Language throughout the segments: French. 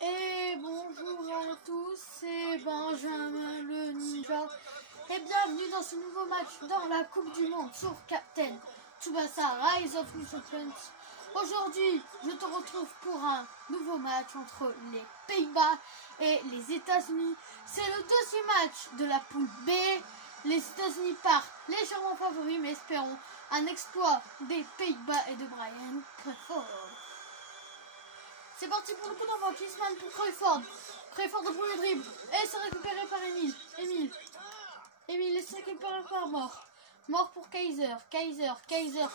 Et bonjour à tous, c'est Benjamin le Ninja et bienvenue dans ce nouveau match dans la Coupe du Monde sur Captain Tsubasa Rise of New Champions. Aujourd'hui, je te retrouve pour un nouveau match entre les Pays-Bas et les États-Unis. C'est le deuxième match de la poule B. Les États-Unis partent légèrement favoris, mais espérons un exploit des Pays-Bas et de Brian Crawford. C'est parti pour le coup d'envoi. Klinsmann pour Crawford. Crawford au premier dribble. Et c'est récupéré par Emile. Emile est récupéré par Mort. Mort pour Kaiser. Kaiser, il a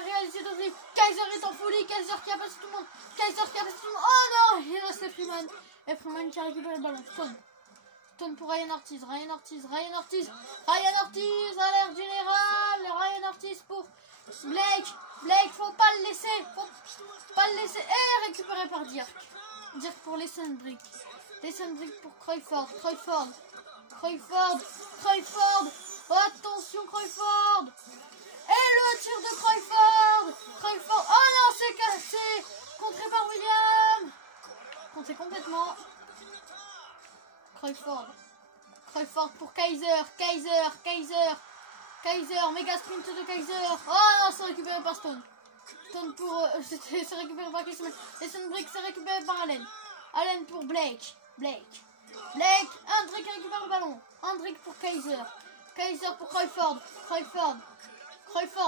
réalisé deux dribbles. Kaiser est en folie. Kaiser qui a passé tout le monde. Oh non, il reste Freeman. Et Freeman qui a récupéré le ballon. Stone pour Ryan Ortiz. Alerte générale. Ryan Ortiz pour Blake, faut pas le laisser. Et récupéré par Dirk. Dirk pour Lessenbrick. Pour Crawford. Oh, attention Crawford. Et le tir de Crawford. Oh non, c'est cassé. Contré par William. Contré complètement. Crawford pour Kaiser, méga sprint de Kaiser. Oh non, c'est récupéré par Stone. Pour c'est récupéré par Klinsmann. Lessenbrick, c'est récupéré par Allen pour Blake. Hendrick récupère le ballon. Hendrick pour Kaiser pour Crawford. Crawford est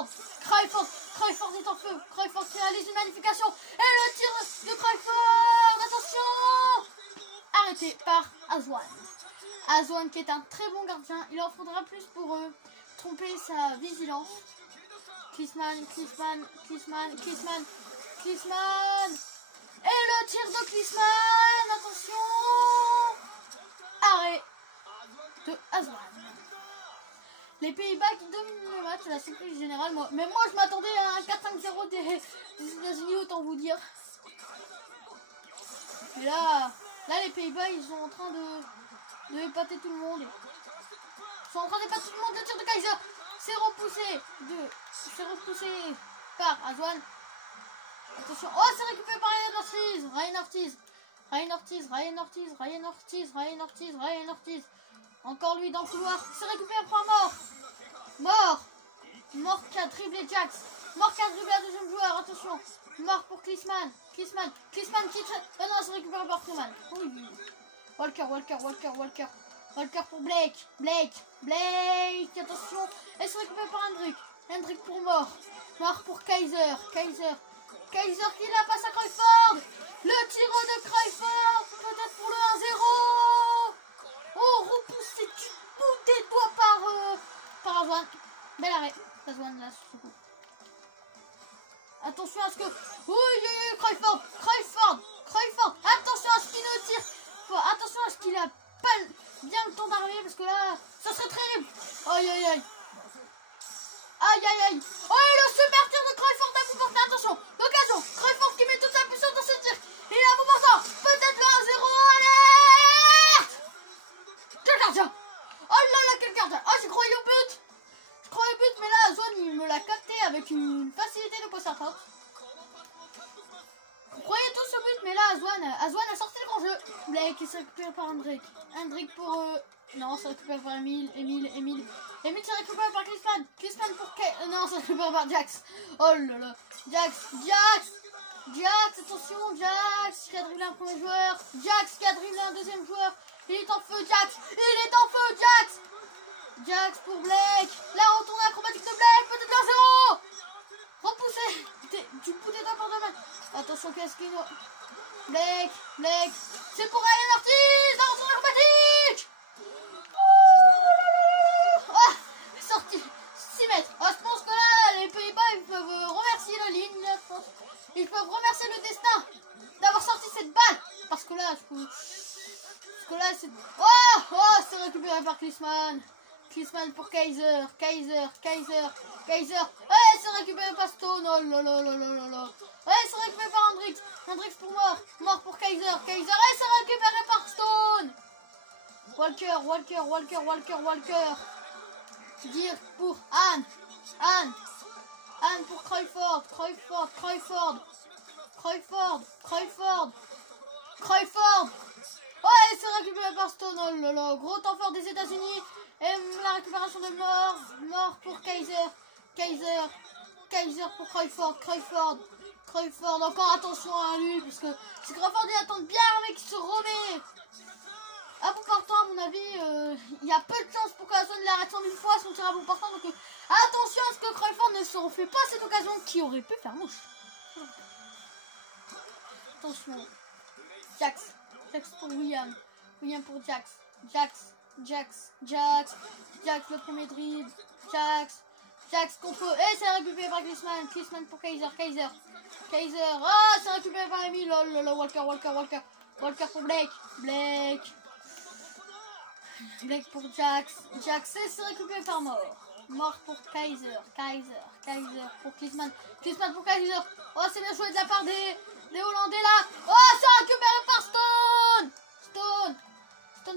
en feu. Crawford qui réalise une magnification. Et le tir de Crawford. Attention. Arrêté par Azwan qui est un très bon gardien. Il en faudra plus pour tromper sa vigilance. Klinsmann. Et le tir de Klinsmann. Attention. Arrêt de Azwan. Les Pays-Bas qui dominent le match, la surprise générale. Mais moi je m'attendais à un 4-5-0 des États-Unis, autant vous dire. Et là les Pays-Bas ils sont en train de épater tout le monde. Le tir de Kaiser. C'est repoussé par Azwan. Attention. Oh, c'est récupéré par Ryan Ortiz. Encore lui dans le couloir. C'est récupéré par Mort qui a dribblé Jax. Mort qui a dribblé la deuxième joueur. Attention. Mort pour Klinsmann qui... Oh non, c'est récupéré par Freeman. Oui. Walker pour Blake, attention, et c'est récupéré par Hendrick pour Mort pour Kaiser qui la passe à Crawford, le tir de Crawford, peut-être pour le 1-0, oh, repoussé du bout des doigts par Azwan, bel arrêt, Azwan là sur ce coup. Attention à ce que, oui, Crawford, attention à ce qu'il ne tire, attention à ce qu'il a pas bien le temps d'arriver parce que là, ça serait terrible. Aïe. Oh, et le super tir de Crawford à bout porté. Attention, l'occasion. Crawford qui met toute sa puissance dans ce tir. Il est à bout portant. Peut-être le 1-0. Alerte. Quel gardien. Oh là, quel gardien. Oh, j'ai croyé au but. Mais là, Azwan, il me l'a capté avec une facilité de post-up. Vous croyez tous au but, mais là, Azwan a sorti le grand jeu. Blake qui se récupère par Hendrick pour... Non, ça récupère par Emile qui récupère par Klinsmann pour... Non, ça récupère par Jax. Oh là là. Jax, attention, Jax qui a dribblé un premier joueur. Jax qui a dribblé un deuxième joueur. Il est en feu, Jax. Jax pour Blake. La retournée acrobatique de Blake. Peut-être le 1-0. Repoussé du bout des doigts par deux mains. Attention, qu'est-ce qu'il doit... Blake. C'est pour Ryan Ortiz. La retournée acrobatique. Sorti 6 mètres. Je pense que là, les Pays-Bas, ils peuvent remercier la ligne. Ils peuvent remercier le destin d'avoir sorti cette balle. Parce que là, c'est... Oh, c'est récupéré par Klinsmann pour Kaiser. Ouais, c'est récupéré par Stone. Oh là là. Ouais, c'est récupéré par Hendrick pour Mort pour Kaiser. Ouais, c'est récupéré par Stone. Walker. Dirk pour Anne pour Crawford. Crawford. Ouais, c'est récupéré par Stone. Oh là là, gros temps fort des États-Unis. Et la récupération de mort pour Kaiser pour Crawford. Encore attention à lui, parce que si Crawford il attend bien, le mec il se remet. À bout portant, à mon avis, il y a peu de chance pour que la zone l'arrête en une fois son tir à bout portant. Donc attention à ce que Crawford ne se refait pas cette occasion qui aurait pu faire mouche. Attention. Jax pour William pour Jax, le premier dribble, Jax contre eux, et c'est récupéré par Klinsmann pour Kaiser, ah c'est récupéré par Emile, lol, Walker pour Blake pour Jax, et c'est récupéré par Mort pour Kaiser pour Klinsmann pour Kaiser, oh c'est bien joué de la part des Hollandais là, oh c'est récupéré par Stone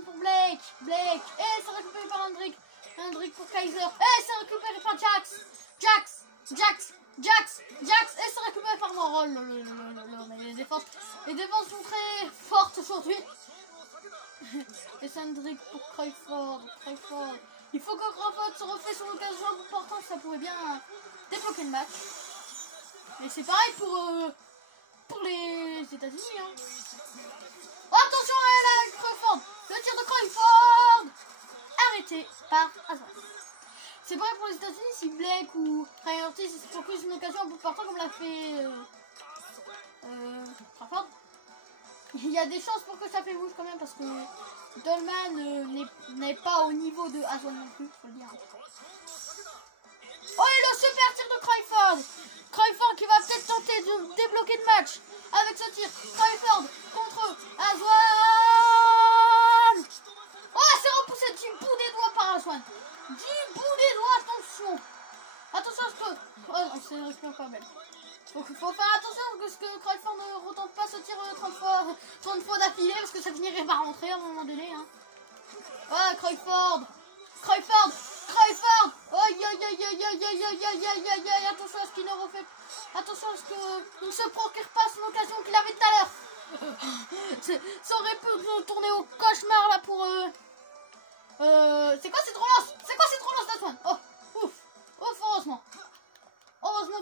pour Blake, et c'est récupéré par Hendrick pour Kaiser, et c'est récupéré par Jax, et c'est récupéré par Mort. Oh, mais les défenses sont très fortes aujourd'hui. Et c'est Hendrick pour Crawford. Il faut que Crawford se refait sur l'occasion importante, ça pourrait bien débloquer le match. Mais c'est pareil pour les États-Unis. Hein. Oh, attention à Crawford, le tir de Crawford arrêté par Azwan. C'est pareil pour les États-Unis, si Blake ou Ryan Ortiz se focus une occasion un peu partant comme l'a fait Crawford. Il y a des chances pour que ça fait mouche quand même parce que Dolman n'est pas au niveau de Azwan non plus, faut le dire. Oh, et le super tir de Crawford qui va peut-être tenter de débloquer le match avec ce tir. Crawford contre Azwan. Oh, c'est repoussé du bout des doigts par Azwan. Du bout des doigts, attention à ce que... Oh non, c'est vraiment pas belle. Donc il faut faire attention parce que Crawford ne retente pas ce tir 30 fois d'affilée parce que ça finirait par rentrer à un moment donné. Hein. Oh, Crawford. Aïe, attention à ce qu'il ne refait. Attention à ce qu'il ne se procure pas son occasion qu'il avait tout à l'heure. Ça aurait pu tourner au cauchemar là pour c'est quoi cette relance d'Azwan? Oh, ouf, heureusement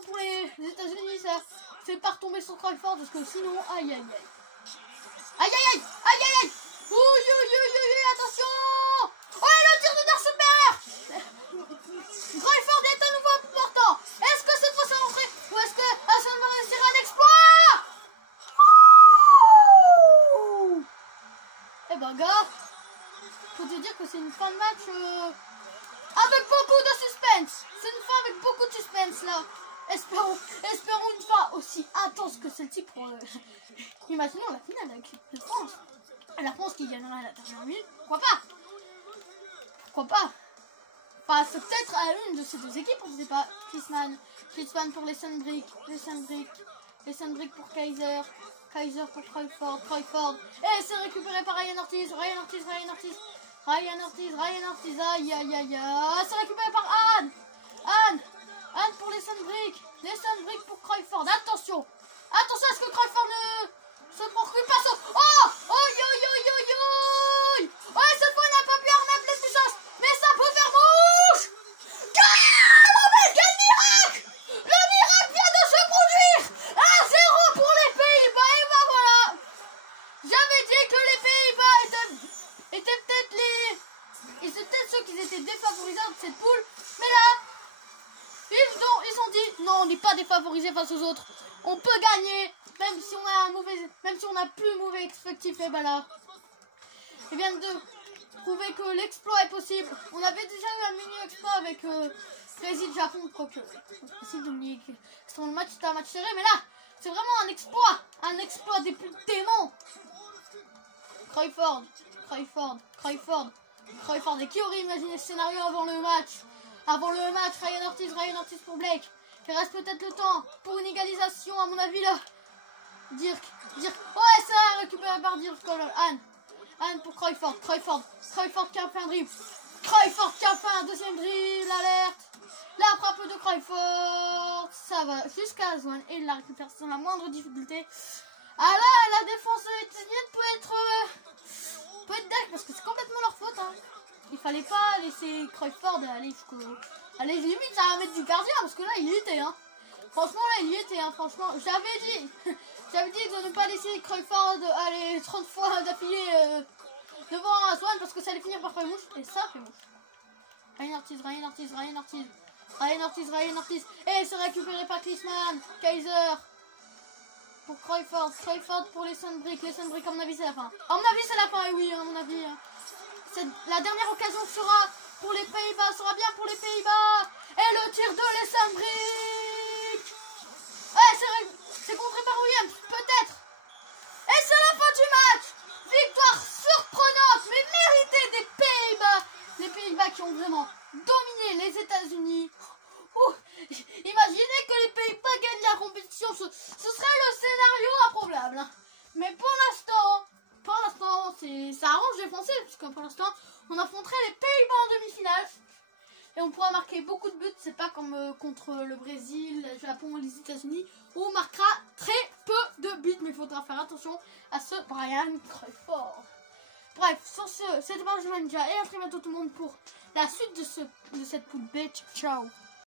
pour les États-Unis, ça fait pas retomber sur Crawford parce que sinon, aïe. Attention. Oh, le tir de Darce Crawford est à nouveau important. Est-ce que cette fois ça va rentrer ou est-ce que Azwan va réussir un exploit? Eh ben gars, faut te dire que c'est une fin de match avec beaucoup de suspense. C'est une fin avec beaucoup de suspense là. Espérons une fin aussi intense que celle-ci pour... Imaginons la finale avec la France. La France qui gagnera la dernière minute. Pourquoi pas? Passe peut-être à une de ces deux équipes, on ne sait pas. Klinsmann pour les Sandbrick pour Kaiser pour Crawford. Et c'est récupéré par Ryan Ortiz. Aïe. C'est récupéré par Anne pour les Sandbrick pour Crawford. Attention à ce que Crawford ne se procure pas son... Oh, cette fois on n'a pas pu armer les puissances, mais ça peut faire mouche. Quel miracle! Le miracle vient de se produire. 1-0 pour les Pays-Bas, et ben voilà. J'avais dit que les Pays-Bas étaient peut-être ceux qui étaient défavorisés de cette poule, mais là ils ont dit non, on n'est pas défavorisés face aux autres, on peut gagner même si on a plus mauvais effectif. Et ben là ils viennent de prouver que l'exploit est possible. On avait déjà eu un mini exploit avec Brésil Japon, quoique c'est possible de nier que c'était un match serré, mais là c'est vraiment un exploit des plus démons. Crawford, et qui aurait imaginé ce scénario avant le match? Ryan Ortiz pour Blake. Il reste peut-être le temps pour une égalisation, à mon avis là. Dirk. Ouais, ça récupéré par Dirk. Anne pour Crawford qui a fait un dribble. Crawford qui a fait un deuxième dribble. Alerte. La frappe de Crawford, ça va jusqu'à Zwan et il la récupère sans la moindre difficulté. Ah là, la défense états-unienne peut être deck parce que c'est complètement leur faute. Hein. Il fallait pas laisser Crawford aller jusqu'au... Allez, limite, ça va mettre du gardien parce que là, il y était. Hein. Franchement, là, il y était. Hein. Franchement, j'avais dit de ne pas laisser Crawford aller 30 fois d'affilée devant Zwan parce que ça allait finir par faire mouche. Et ça fait mouche. Ryan Ortiz. Et c'est récupéré par Klinsmann. Kaiser. Pour Crawford pour les Sunbrick. Les Sunbrick, à mon avis, c'est la fin. À mon avis, c'est la fin, et oui, à mon avis. La dernière occasion sera pour les Pays-Bas, sera bien pour les Pays-Bas. Et le tir de les Sunbrick. C'est contré par Williams, peut-être. Et c'est la fin du match. Victoire surprenante, mais méritée des Pays-Bas. Les Pays-Bas qui ont vraiment dominé les États-Unis. Imaginez que les Pays-Bas gagnent la compétition, ce serait le scénario improbable. Hein. Mais pour l'instant, ça arrange les Français, parce que pour l'instant, on affronterait les Pays-Bas en demi-finale. Et on pourra marquer beaucoup de buts, c'est pas comme contre le Brésil, le Japon et les États-Unis, où on marquera très peu de buts, mais il faudra faire attention à ce Brian Crawford. Bref, sur ce, c'était Benjamin Ninja, et à très bientôt tout le monde pour la suite de cette poule B. Ciao.